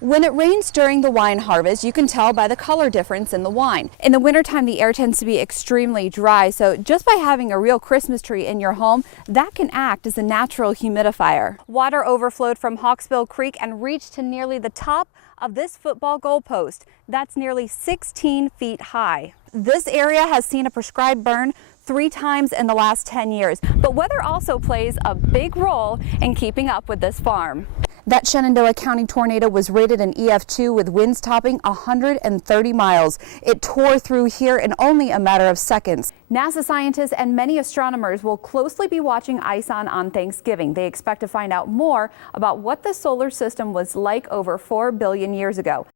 When it rains during the wine harvest, you can tell by the color difference in the wine. In the wintertime, the air tends to be extremely dry, so just by having a real Christmas tree in your home, that can act as a natural humidifier. Water overflowed from Hawksbill Creek and reached to nearly the top of this football goalpost. That's nearly 16 feet high. This area has seen a prescribed burn 3 times in the last 10 years, but weather also plays a big role in keeping up with this farm. That Shenandoah County tornado was rated an EF2 with winds topping 130 miles. It tore through here in only a matter of seconds. NASA scientists and many astronomers will closely be watching ISON on Thanksgiving. They expect to find out more about what the solar system was like over 4 billion years ago.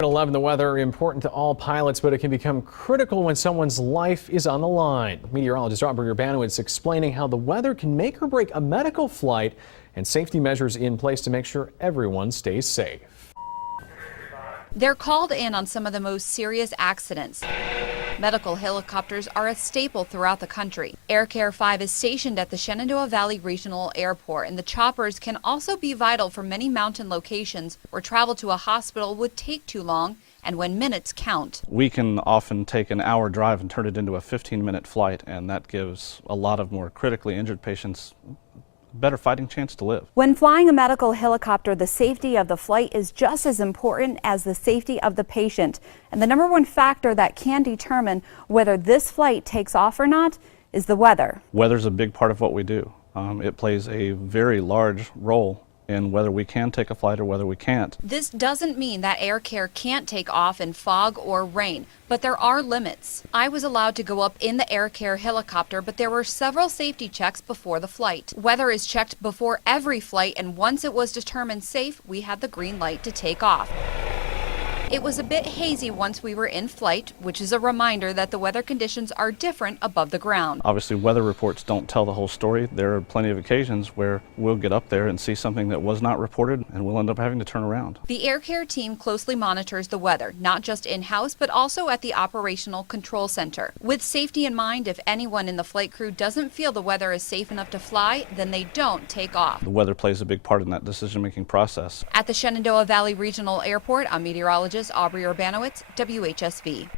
At 11, the weather important to all pilots, but it can become critical when someone's life is on the line. Meteorologist Aubrey Urbanowicz explaining how the weather can make or break a medical flight and safety measures in place to make sure everyone stays safe. They're called in on some of the most serious accidents. Medical helicopters are a staple throughout the country. Air Care 5 is stationed at the Shenandoah Valley Regional Airport, and the choppers can also be vital for many mountain locations where travel to a hospital would take too long and when minutes count. We can often take an hour drive and turn it into a 15-minute flight, and that gives a lot of more critically injured patients better fighting chance to live. When flying a medical helicopter, the safety of the flight is just as important as the safety of the patient. And the #1 factor that can determine whether this flight takes off or not is the weather. Weather's a big part of what we do. It plays a very large role in whether we can take a flight or whether we can't. This doesn't mean that Air Care can't take off in fog or rain, but there are limits. I was allowed to go up in the Air Care helicopter, but there were several safety checks before the flight. Weather is checked before every flight, and once it was determined safe, we had the green light to take off. It was a bit hazy once we were in flight, which is a reminder that the weather conditions are different above the ground. Obviously, weather reports don't tell the whole story. There are plenty of occasions where we'll get up there and see something that was not reported, and we'll end up having to turn around. The Air Care team closely monitors the weather, not just in-house, but also at the Operational Control Center. With safety in mind, if anyone in the flight crew doesn't feel the weather is safe enough to fly, then they don't take off. The weather plays a big part in that decision-making process. At the Shenandoah Valley Regional Airport, I'm meteorologist Aubrey Urbanowicz, WHSV.